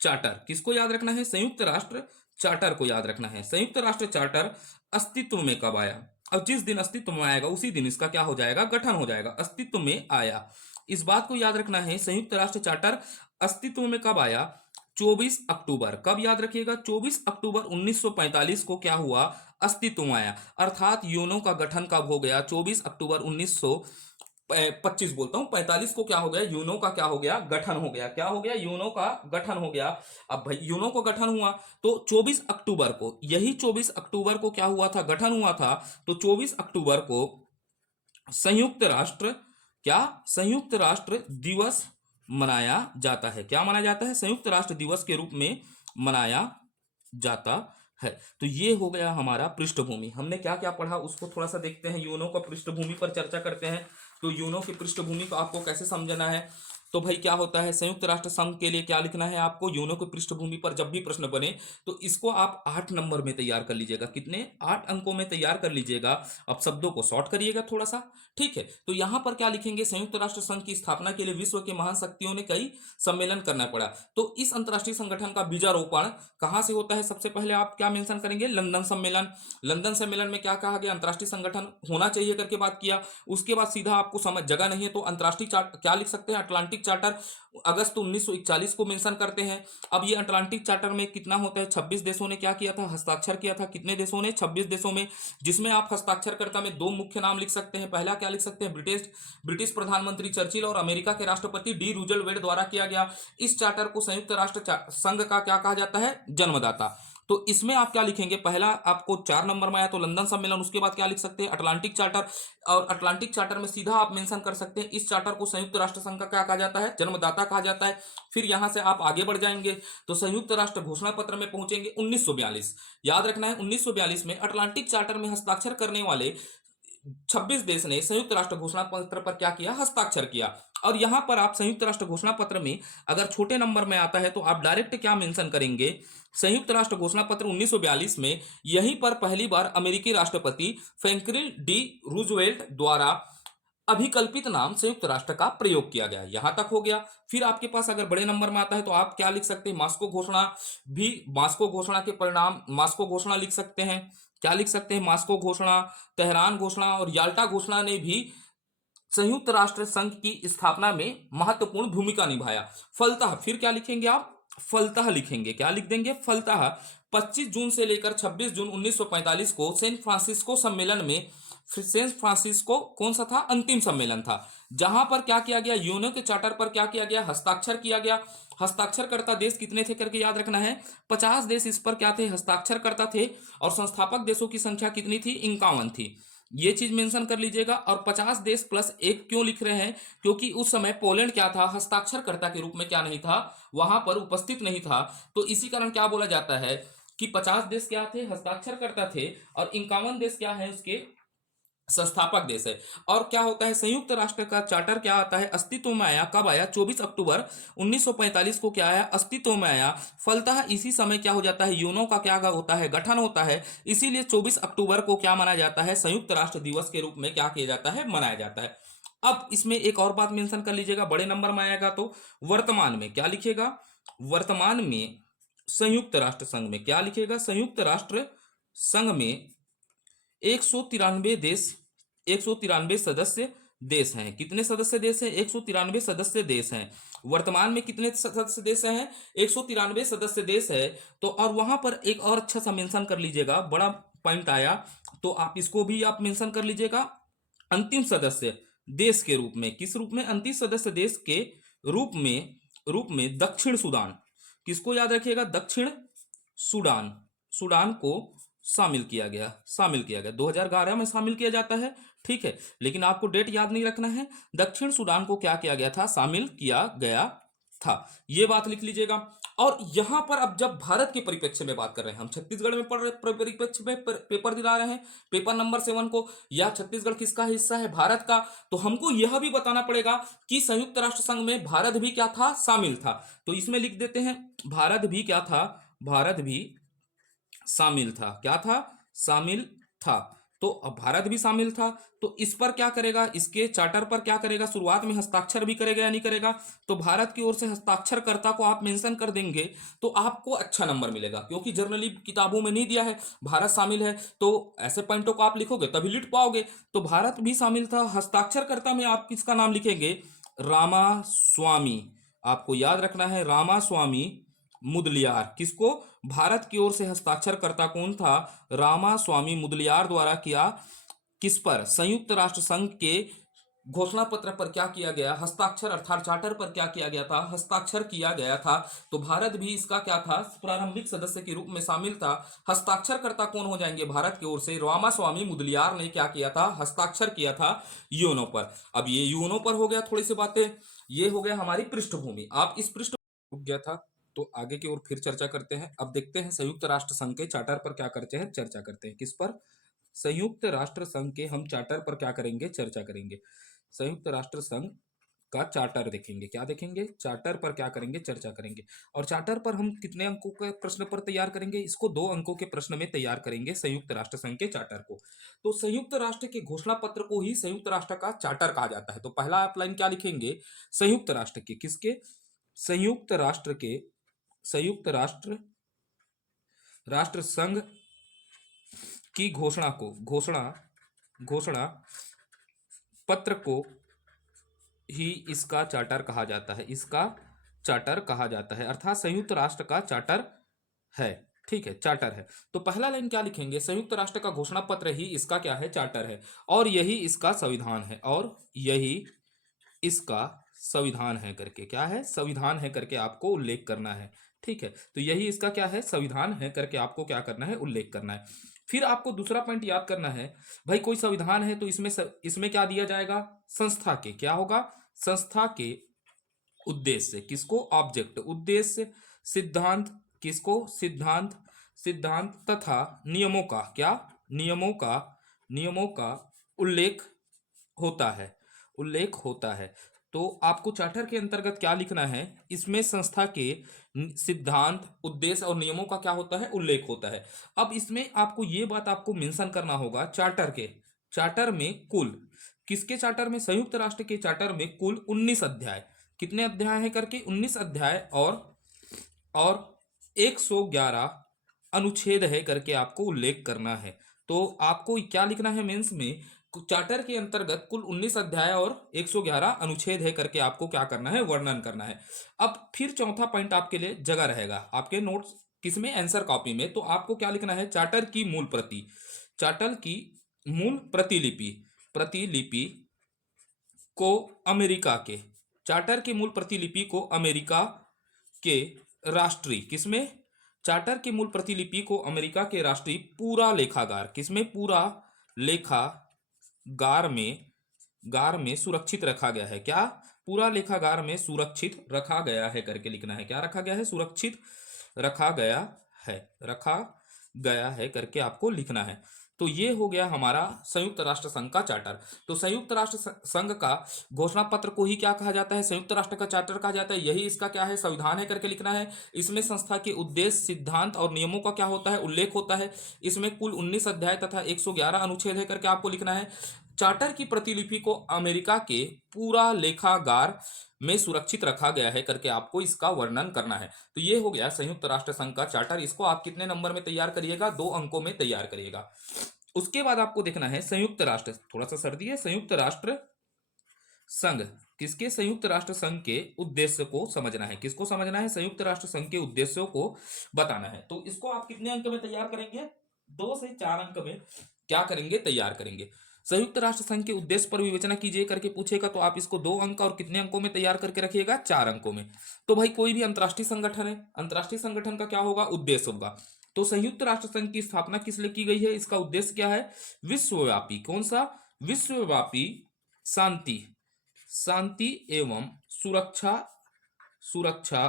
चार्टर किसको याद रखना है, संयुक्त राष्ट्र चार्टर को याद रखना है। संयुक्त राष्ट्र चार्टर अस्तित्व में कब आया, अब जिस दिन अस्तित्व में आएगा उसी दिन इसका क्या हो जाएगा, गठन हो जाएगा, अस्तित्व में आया। इस बात को याद रखना है, संयुक्त राष्ट्र चार्टर अस्तित्व में कब आया, 24 अक्टूबर, कब याद रखिएगा, 24 अक्टूबर 1945 को क्या हुआ, अस्तित्व में आया। अर्थात यूएनओ का गठन कब हो गया, 24 अक्टूबर 1925 बोलता हूं, 45 को क्या हो गया, यूनो का क्या हो गया, गठन हो गया। क्या हो गया, यूनो का गठन हो गया। अब भाई यूनो को गठन हुआ तो 24 अक्टूबर को, यही 24 अक्टूबर को क्या हुआ था, गठन हुआ था। तो 24 अक्टूबर को संयुक्त राष्ट्र, क्या, संयुक्त राष्ट्र दिवस मनाया जाता है। क्या माना जाता है, संयुक्त राष्ट्र दिवस के रूप में मनाया जाता है। तो ये हो गया हमारा पृष्ठभूमि। हमने क्या क्या पढ़ा उसको थोड़ा सा देखते हैं, यूनो का पृष्ठभूमि पर चर्चा करते हैं। तो यूनो की पृष्ठभूमि को आपको कैसे समझना है, तो भाई क्या होता है, संयुक्त राष्ट्र संघ के लिए क्या लिखना है आपको, यूनो की पृष्ठभूमि पर जब भी प्रश्न बने तो इसको आप 8 नंबर में तैयार कर लीजिएगा, कितने, 8 अंकों में तैयार कर लीजिएगा। अब शब्दों को शॉर्ट करिएगा थोड़ा सा, ठीक है। तो यहां पर क्या लिखेंगे, संयुक्त राष्ट्र संघ की स्थापना के लिए विश्व के महान शक्तियों ने कई सम्मेलन करना पड़ा। तो इस अंतरराष्ट्रीय संगठन का बीजारोपण कहां से होता है, सबसे पहले आप क्या मेंशन करेंगे, लंदन सम्मेलन। लंदन सम्मेलन में क्या कहा गया, अंतरराष्ट्रीय संगठन होना चाहिए करके बात किया। उसके बाद सीधा आपको समझ जगह नहीं है तो अंतरराष्ट्रीय क्या लिख सकते हैं, अटलांटिक चार्टर, अगस्त 1941 को मेंशन करते हैं। अब ये अटलांटिक चार्टर में कितना होता है, 26 देशों ने क्या किया था, हस्ताक्षर किया था। कितने देशों ने, 26 देशों में, जिसमें आप हस्ताक्षरकर्ता में 2 मुख्य नाम लिख सकते हैं। पहला क्या लिख सकते हैं, ब्रिटिश प्रधानमंत्री चर्चिल और अमेरिका के राष्ट्रपति डी रूजवेल्ट द्वारा किया गया। इस चार्टर को संयुक्त राष्ट्र संघ का क्या कहा जाता है, जन्मदाता। तो इसमें आप क्या लिखेंगे, पहला आपको 4 नंबर में आया तो लंदन सम्मेलन, उसके बाद क्या लिख सकते हैं, अटलांटिक चार्टर। और अटलांटिक चार्टर में सीधा आप मेंशन कर सकते हैं, इस चार्टर को संयुक्त राष्ट्र संघ का क्या कहा जाता है, जन्मदाता कहा जाता है। फिर यहां से आप आगे बढ़ जाएंगे तो संयुक्त राष्ट्र घोषणा पत्र में पहुंचेंगे 1942। याद रखना है 1942 में अटलांटिक चार्टर में हस्ताक्षर करने वाले 26 देश ने संयुक्त राष्ट्र घोषणा पत्र पर क्या किया, हस्ताक्षर किया। और यहां पर आप संयुक्त राष्ट्र घोषणा पत्र में अगर छोटे नंबर में आता है तो आप डायरेक्ट क्या मेंशन करेंगे, संयुक्त राष्ट्र घोषणा पत्र 1942 में यहीं पर पहली बार अमेरिकी राष्ट्रपति फ्रैंकलिन डी रूजवेल्ट द्वारा अभिकल्पित नाम संयुक्त राष्ट्र का प्रयोग किया गया। यहां तक हो गया। फिर आपके पास अगर बड़े नंबर में आता है तो आप क्या लिख सकते हैं, मास्को घोषणा, भी मास्को घोषणा के परिणाम, मास्को घोषणा लिख सकते हैं। क्या लिख सकते हैं, मास्को घोषणा, तेहरान घोषणा और याल्टा घोषणा ने भी संयुक्त राष्ट्र संघ की स्थापना में महत्वपूर्ण भूमिका निभाया। फलतः फिर क्या लिखेंगे आप, फलतः लिखेंगे, क्या लिख देंगे, फलतः 25 जून से लेकर 26 जून 1945 को सैन फ्रांसिस्को सम्मेलन में, सैन फ्रांसिस्को कौन सा था, अंतिम सम्मेलन था, जहां पर क्या किया गया, यूएनओ के चार्टर पर क्या किया गया, हस्ताक्षर किया गया। हस्ताक्षरकर्ता देश कितने थे करके याद रखना है, 50 देश इस पर क्या थे, हस्ताक्षरकर्ता थे। और संस्थापक देशों की संख्या कितनी थी, 51 थी। ये चीज मेंशन कर लीजिएगा। और 50 देश प्लस 1 क्यों लिख रहे हैं, क्योंकि उस समय पोलैंड क्या था, हस्ताक्षरकर्ता के रूप में क्या नहीं था, वहां पर उपस्थित नहीं था। तो इसी कारण क्या बोला जाता है कि 50 देश क्या थे, हस्ताक्षरकर्ता थे, और 51 देश क्या है उसके संस्थापक देश है। और क्या होता है, संयुक्त राष्ट्र का चार्टर क्या आता है, अस्तित्व में आया, कब आया, 24 अक्टूबर 1945 को क्या आया, अस्तित्व में आया। फलतः इसी समय क्या हो जाता है, यूनो का क्या होता है, गठन होता है। इसीलिए 24 अक्टूबर को क्या मनाया जाता है, संयुक्त राष्ट्र दिवस के रूप में क्या किया जाता है, मनाया जाता है। अब इसमें एक और बात मेंशन कर लीजिएगा, बड़े नंबर में आएगा तो वर्तमान में क्या लिखेगा, वर्तमान में संयुक्त राष्ट्र संघ में क्या लिखेगा, संयुक्त राष्ट्र संघ में 193 देश, 193 सदस्य देश हैं। कितने सदस्य देश हैं, 193 सदस्य देश हैं। वर्तमान में कितने सदस्य देश हैं, 193 सदस्य देश है। तो और वहां पर एक और अच्छा सा मेंशन कर लीजिएगा, बड़ा पॉइंट आया, तो आप इसको भी आप मेंशन कर लीजिएगा, अंतिम सदस्य देश के रूप में। किस रूप में, अंतिम सदस्य देश के रूप में दक्षिण सूडान। किसको याद रखिएगा, दक्षिण सूडान, सूडान को शामिल किया गया 2011 में शामिल किया जाता है, ठीक है। लेकिन आपको डेट याद नहीं रखना है, दक्षिण सूडान को क्या किया गया था, शामिल किया गया था, ये बात लिख लीजिएगा। और यहां पर अब जब भारत के परिप्रेक्ष्य में बात कर रहे हैं, हम छत्तीसगढ़ में पढ़ रहे परिप्रेक्ष्य में पेपर दिला रहे हैं, पेपर नंबर 7 को, या छत्तीसगढ़ किसका हिस्सा है, भारत का, तो हमको यह भी बताना पड़ेगा कि संयुक्त राष्ट्र संघ में भारत भी क्या था, शामिल था। तो इसमें लिख देते हैं, भारत भी क्या था, भारत भी शामिल था, क्या था, शामिल था। तो अब भारत भी शामिल था, तो इस पर क्या करेगा, इसके चार्टर पर क्या करेगा, शुरुआत में हस्ताक्षर भी करेगा या नहीं करेगा। तो भारत की ओर से हस्ताक्षरकर्ता को आप मेंशन कर देंगे तो आपको अच्छा नंबर मिलेगा, क्योंकि जनरली किताबों में नहीं दिया है भारत शामिल है, तो ऐसे पॉइंटों को आप लिखोगे तभी लिख पाओगे। तो भारत भी शामिल था। हस्ताक्षरकर्ता में आप किसका नाम लिखेंगे, रामास्वामी, आपको याद रखना है, रामास्वामी मुदलियार। किसको, भारत की ओर से हस्ताक्षरकर्ता कौन था, रामास्वामी मुदलियार द्वारा किया, किस पर, संयुक्त राष्ट्र संघ के घोषणा पत्र पर क्या किया गया, हस्ताक्षर, अर्थात चार्टर पर क्या किया गया था, हस्ताक्षर किया गया था। तो भारत भी इसका क्या था, प्रारंभिक सदस्य के रूप में शामिल था। हस्ताक्षरकर्ता कौन हो जाएंगे, भारत की ओर से रामास्वामी मुदलियार ने क्या किया था, हस्ताक्षर किया था यूनो पर। अब ये यूनो पर हो गया थोड़ी सी बातें, ये हो गया हमारी पृष्ठभूमि। आप इस पृष्ठभूमि गया था, तो आगे की ओर फिर चर्चा करते हैं। अब देखते हैं संयुक्त राष्ट्र संघ के चार्टर पर क्या करते हैं, चर्चा करते हैं। किस पर, संयुक्त राष्ट्र संघ के हम चार्टर पर क्या करेंगे, चर्चा करेंगे। संयुक्त राष्ट्र संघ का चार्टर देखेंगे, क्या देखेंगे, चार्टर पर क्या करेंगे, चर्चा करेंगे। और चार्टर पर हम कितने अंकों के प्रश्न पर तैयार करेंगे, इसको 2 अंकों के प्रश्न में तैयार करेंगे, संयुक्त राष्ट्र संघ के चार्टर को। तो संयुक्त राष्ट्र के घोषणा पत्र को ही संयुक्त राष्ट्र का चार्टर कहा जाता है। तो पहला आप लाइन क्या लिखेंगे, संयुक्त राष्ट्र के, किसके, संयुक्त राष्ट्र के, संयुक्त राष्ट्र संघ की घोषणा को, घोषणा पत्र को ही इसका चार्टर कहा जाता है, इसका चार्टर कहा जाता है, अर्थात संयुक्त राष्ट्र का चार्टर है, ठीक है, चार्टर है। तो पहला लाइन क्या लिखेंगे, संयुक्त राष्ट्र का घोषणा पत्र ही इसका क्या है, चार्टर है, और यही इसका संविधान है, और यही इसका संविधान है करके, क्या है, संविधान है करके आपको उल्लेख करना है, ठीक है। तो यही इसका क्या है, संविधान है करके आपको क्या करना है, उल्लेख करना है। फिर आपको दूसरा पॉइंट याद करना है, भाई कोई संविधान है तो इसमें क्या दिया जाएगा, संस्था के, क्या होगा, संस्था के उद्देश्य, किसको, ऑब्जेक्ट, उद्देश्य, सिद्धांत, किसको, सिद्धांत, सिद्धांत तथा नियमों का, क्या, नियमों का उल्लेख होता है, उल्लेख होता है। तो आपको चार्टर के अंतर्गत क्या लिखना है, इसमें संस्था के सिद्धांत, उद्देश्य और नियमों का क्या होता है, उल्लेख होता है। अब इसमें आपको ये बात आपको मेंशन करना होगा, चार्टर के, चार्टर में कुल, किसके चार्टर में, संयुक्त राष्ट्र के चार्टर में कुल 19 अध्याय, कितने अध्याय हैं करके, 19 अध्याय और 111 अनुच्छेद है करके आपको उल्लेख करना है। तो आपको क्या लिखना है मेंस में, चार्टर के अंतर्गत कुल 19 अध्याय और 111 अनुच्छेद है करके आपको क्या करना है, वर्णन करना है। अब फिर चौथा पॉइंट आपके लिए जगह रहेगा आपके नोट्स किसमें, आंसर कॉपी में। तो आपको क्या लिखना है, चार्टर की मूल प्रति, चार्टर की मूल प्रतिलिपि, प्रतिलिपि को अमेरिका के, चार्टर की मूल प्रतिलिपि को अमेरिका के राष्ट्रीय, किसमें, चार्टर की मूल प्रतिलिपि को अमेरिका के राष्ट्रीय पूरा लेखागार, किसमें, पूरा लेखागार में सुरक्षित रखा गया है, क्या, पूरा लेखागार में सुरक्षित रखा गया है करके लिखना है, क्या रखा गया है, सुरक्षित रखा गया है, रखा गया है करके आपको लिखना है। तो ये हो गया हमारा संयुक्त राष्ट्र संघ का चार्टर। तो संयुक्त राष्ट्र संघ का घोषणा पत्र को ही क्या कहा जाता है, संयुक्त राष्ट्र का चार्टर कहा जाता है। यही इसका क्या है, संविधान है करके लिखना है। इसमें संस्था के उद्देश्य, सिद्धांत और नियमों का क्या होता है, उल्लेख होता है। इसमें कुल 19 अध्याय तथा 111 अनुच्छेद है करके आपको लिखना है। चार्टर की प्रतिलिपि को अमेरिका के पूरा लेखागार में सुरक्षित रखा गया है करके आपको इसका वर्णन करना है। तो ये हो गया संयुक्त राष्ट्र संघ का चार्टर। इसको आप कितने नंबर में तैयार करिएगा, 2 अंकों में तैयार करिएगा। उसके बाद आपको देखना है संयुक्त राष्ट्र, थोड़ा सा सर्दी है, संयुक्त राष्ट्र संघ, किसके, संयुक्त राष्ट्र संघ के उद्देश्य को समझना है। किसको समझना है, संयुक्त राष्ट्र संघ के उद्देश्यों को बताना है। तो इसको आप कितने अंक में तैयार करेंगे, 2 से 4 अंक में क्या करेंगे, तैयार करेंगे। संयुक्त राष्ट्र संघ के उद्देश्य पर विवेचना कीजिए करके पूछेगा तो आप इसको 2 अंक और कितने अंकों में तैयार करके रखिएगा, 4 अंकों में। तो भाई कोई भी अंतरराष्ट्रीय संगठन है, अंतरराष्ट्रीय संगठन का क्या होगा, उद्देश्य होगा। तो संयुक्त राष्ट्र संघ की स्थापना किस लिए की गई है, इसका उद्देश्य क्या है, विश्वव्यापी, कौन सा, विश्वव्यापी शांति, शांति एवं सुरक्षा, सुरक्षा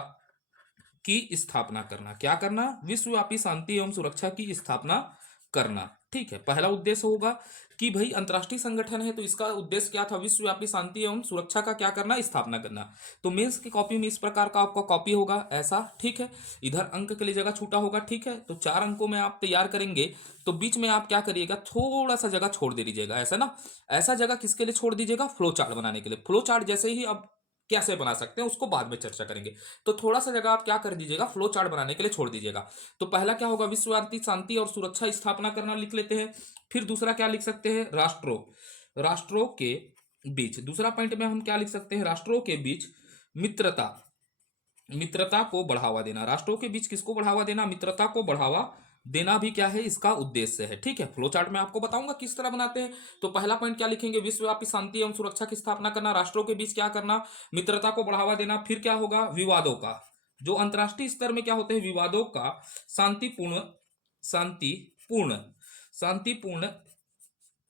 की स्थापना करना। क्या करना, विश्वव्यापी शांति एवं सुरक्षा की स्थापना करना। ठीक है, पहला उद्देश्य होगा कि भाई अंतरराष्ट्रीय संगठन है तो इसका उद्देश्य क्या था, विश्वव्यापी शांति एवं सुरक्षा का क्या करना, स्थापना करना। तो मेंस की कॉपी में इस प्रकार का आपका कॉपी होगा ऐसा, ठीक है। इधर अंक के लिए जगह छूटा होगा, ठीक है। तो 4 अंकों में आप तैयार करेंगे तो बीच में आप क्या करिएगा, थोड़ा सा जगह छोड़ दे दीजिएगा, ऐसा ना। ऐसा जगह किसके लिए छोड़ दीजिएगा, फ्लो चार्ट बनाने के लिए। फ्लो चार्ट जैसे ही अब कैसे बना सकते हैं उसको बाद में चर्चा करेंगे। तो थोड़ा सा जगह आप क्या कर दीजिएगा, फ्लो चार्ट बनाने के लिए छोड़ दीजिएगा। तो पहला क्या होगा, विश्वव्यापी शांति और सुरक्षा स्थापना करना लिख लेते हैं। फिर दूसरा क्या लिख सकते हैं, राष्ट्रों, राष्ट्रों के बीच, दूसरा पॉइंट में हम क्या लिख सकते हैं, राष्ट्रों के बीच मित्रता, मित्रता को बढ़ावा देना। राष्ट्रों के बीच किसको बढ़ावा देना, मित्रता को बढ़ावा देना भी क्या है, इसका उद्देश्य है। ठीक है, फ्लो चार्ट में आपको बताऊंगा किस तरह बनाते हैं। तो पहला पॉइंट क्या लिखेंगे, विश्वव्यापी शांति एवं सुरक्षा की स्थापना करना, राष्ट्रों के बीच क्या करना, मित्रता को बढ़ावा देना। फिर क्या होगा, विवादों का, जो अंतरराष्ट्रीय स्तर में क्या होते हैं, विवादों का शांतिपूर्ण, शांतिपूर्ण, शांतिपूर्ण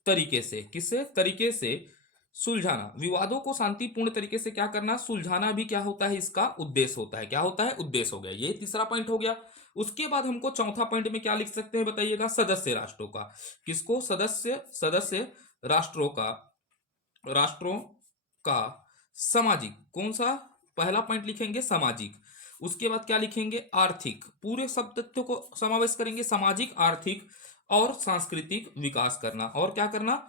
तरीके से, किससे, तरीके से सुलझाना। विवादों को शांतिपूर्ण तरीके से क्या करना, सुलझाना भी क्या होता है, इसका उद्देश्य होता है। क्या होता है, उद्देश्य हो गया। ये तीसरा पॉइंट हो गया। उसके बाद हमको चौथा पॉइंट में क्या लिख सकते हैं बताइएगा, सदस्य राष्ट्रों का, किसको, सदस्य, सदस्य राष्ट्रों का, राष्ट्रों का सामाजिक, कौन सा, पहला पॉइंट लिखेंगे सामाजिक। उसके बाद क्या लिखेंगे, आर्थिक, पूरे सब तथ्यों को समावेश करेंगे, सामाजिक, आर्थिक और सांस्कृतिक विकास करना। और क्या करना,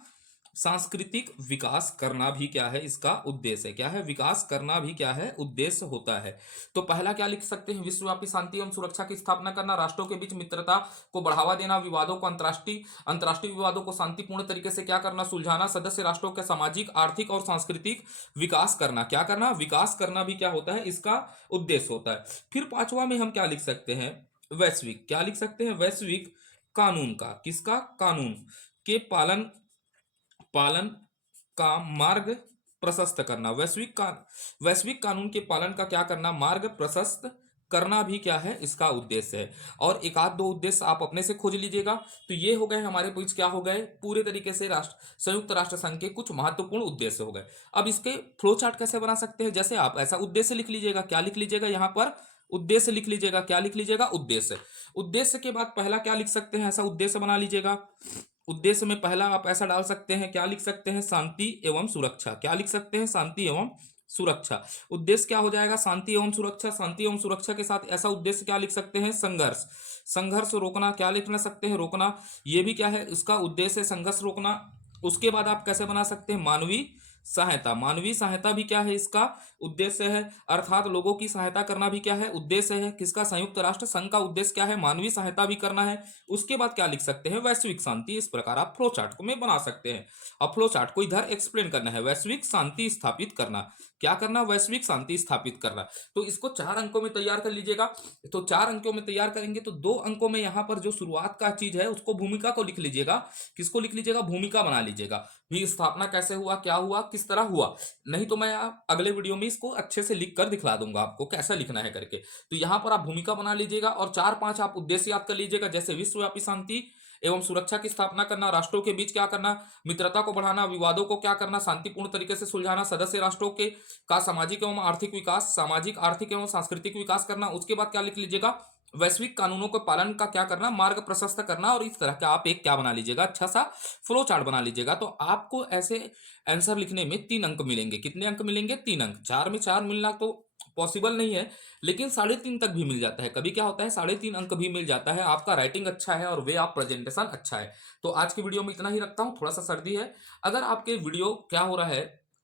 सांस्कृतिक विकास करना भी क्या है, इसका उद्देश्य है। क्या है, विकास करना भी क्या है, उद्देश्य होता है। तो पहला क्या लिख सकते हैं, विश्वव्यापी शांति एवं सुरक्षा की स्थापना करना, राष्ट्रों के बीच मित्रता को बढ़ावा देना, विवादों को अंतरराष्ट्रीय विवादों को शांतिपूर्ण तरीके से क्या करना, सुलझाना, सदस्य राष्ट्रों के सामाजिक, आर्थिक और सांस्कृतिक विकास करना। क्या करना, विकास करना भी क्या होता है, इसका उद्देश्य होता है। फिर पांचवा में हम क्या लिख सकते हैं, वैश्विक, क्या लिख सकते हैं, वैश्विक कानून का, किसका, कानून के पालन, पालन का मार्ग प्रशस्त करना। वैश्विक कानून के पालन का क्या करना, मार्ग प्रशस्त करना भी क्या है, इसका उद्देश्य है। और एक आध दो उद्देश्य आप अपने से खोज लीजिएगा। तो ये हो गए हमारे बीच, क्या हो गए, पूरे तरीके से संयुक्त राष्ट्र संघ के कुछ महत्वपूर्ण उद्देश्य हो गए। अब इसके फ्लो चार्ट कैसे बना सकते हैं, जैसे आप ऐसा उद्देश्य लिख लीजिएगा, क्या लिख लीजिएगा, यहाँ पर उद्देश्य लिख लीजिएगा। क्या लिख लीजिएगा, उद्देश्य। उद्देश्य के बाद पहला क्या लिख सकते हैं, ऐसा उद्देश्य बना लीजिएगा। उद्देश्य में पहला आप ऐसा डाल सकते हैं, क्या लिख सकते हैं, शांति एवं सुरक्षा। क्या लिख सकते हैं, शांति एवं सुरक्षा। उद्देश्य क्या हो जाएगा, शांति एवं सुरक्षा। शांति एवं सुरक्षा के साथ ऐसा उद्देश्य क्या लिख सकते हैं, संघर्ष, संघर्ष रोकना। क्या लिखना सकते हैं, रोकना। ये भी क्या है, इसका उद्देश्य है, संघर्ष रोकना। उसके बाद आप कैसे बना सकते हैं, मानवीय सहायता। मानवीय सहायता भी क्या है, इसका उद्देश्य है। अर्थात लोगों की सहायता करना भी क्या है, उद्देश्य है। किसका, संयुक्त राष्ट्र संघ का उद्देश्य क्या है, मानवीय सहायता भी करना है। उसके बाद क्या लिख सकते हैं, वैश्विक शांति। इस प्रकार आप फ्लो चार्ट को में बना सकते हैं। अब फ्लो चार्ट को इधर एक्सप्लेन करना है, वैश्विक शांति स्थापित करना। क्या करना, वैश्विक शांति स्थापित करना। तो इसको 4 अंकों में तैयार कर लीजिएगा। तो 4 अंकों में तैयार करेंगे तो 2 अंकों में यहाँ पर जो शुरुआत का चीज है उसको, भूमिका को लिख लीजिएगा। किसको लिख लीजिएगा, भूमिका बना लीजिएगा। भी स्थापना कैसे हुआ, क्या हुआ, किस तरह हुआ। नहीं तो मैं अगले वीडियो में इसको अच्छे से लिख कर दिखला दूंगा आपको कैसा लिखना है करके। तो यहाँ पर आप भूमिका बना लीजिएगा और 4-5 आप उद्देश्य याद कर लीजिएगा, जैसे विश्वव्यापी शांति एवं सुरक्षा की स्थापना करना, राष्ट्रों के बीच क्या करना, मित्रता को बढ़ाना, विवादों को क्या करना, शांतिपूर्ण तरीके से सुलझाना, सदस्य राष्ट्रों के का सामाजिक एवं आर्थिक विकास, सामाजिक, आर्थिक एवं सांस्कृतिक विकास करना। उसके बाद क्या लिख लीजिएगा, वैश्विक कानूनों के पालन का क्या करना, मार्ग प्रशस्त करना, और इस तरह का आप एक क्या बना लीजिएगा, अच्छा सा फ्लो चार्ट बना लीजिएगा। तो आपको ऐसे आंसर लिखने में 3 अंक मिलेंगे। कितने अंक मिलेंगे? 3 अंक। 4 में 4 मिलना तो पॉसिबल नहीं है, लेकिन 3.5 तक भी मिल जाता है। कभी क्या होता है, 3.5 अंक भी मिल जाता है। आपका राइटिंग अच्छा है और वे आप प्रेजेंटेशन अच्छा है। तो आज की वीडियो में इतना ही रखता हूँ, थोड़ा सा सर्दी है। अगर आपके वीडियो क्या हो रहा है,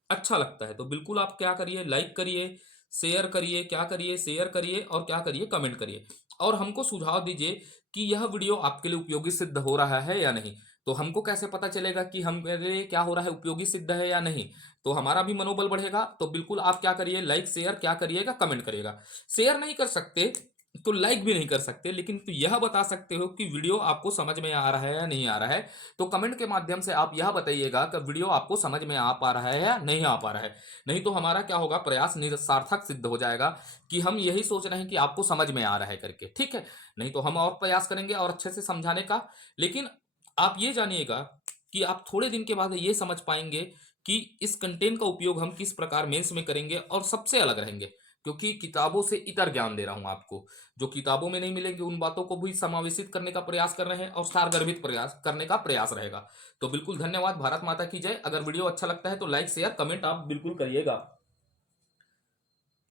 अच्छा लगता है, तो बिल्कुल आप क्या करिए, लाइक करिए, शेयर करिए, क्या करिए, शेयर करिए, और क्या करिए, कमेंट करिए। और हमको सुझाव दीजिए कि यह वीडियो आपके लिए उपयोगी सिद्ध हो रहा है या नहीं। तो हमको कैसे पता चलेगा कि हम मेरे लिए क्या हो रहा है, उपयोगी सिद्ध है या नहीं? तो हमारा भी मनोबल बढ़ेगा। तो बिल्कुल आप क्या करिए, लाइक शेयर क्या करिएगा, कमेंट करिएगा। शेयर नहीं कर सकते तो लाइक भी नहीं कर सकते, लेकिन तो यह बता सकते हो कि वीडियो आपको समझ में आ रहा है या नहीं आ रहा है। तो कमेंट के माध्यम से आप यह बताइएगा कि वीडियो आपको समझ में आ पा रहा है या नहीं आ पा रहा है। नहीं तो हमारा क्या होगा, प्रयास निरर्थक सिद्ध हो जाएगा कि हम यही सोच रहे हैं कि आपको समझ में आ रहा है करके, ठीक है। नहीं तो हम और प्रयास करेंगे और अच्छे से समझाने का। लेकिन आप ये जानिएगा कि आप थोड़े दिन के बाद ये समझ पाएंगे कि इस कंटेंट का उपयोग हम किस प्रकार मेंस में करेंगे और सबसे अलग रहेंगे। क्योंकि किताबों से इतर ज्ञान दे रहा हूं आपको, जो किताबों में नहीं मिलेंगे उन बातों को भी समावेशित करने का प्रयास कर रहे हैं और सारगर्भित प्रयास करने का प्रयास रहेगा। तो बिल्कुल धन्यवाद। भारत माता की जय। अगर वीडियो अच्छा लगता है तो लाइक शेयर कमेंट आप बिल्कुल करिएगा।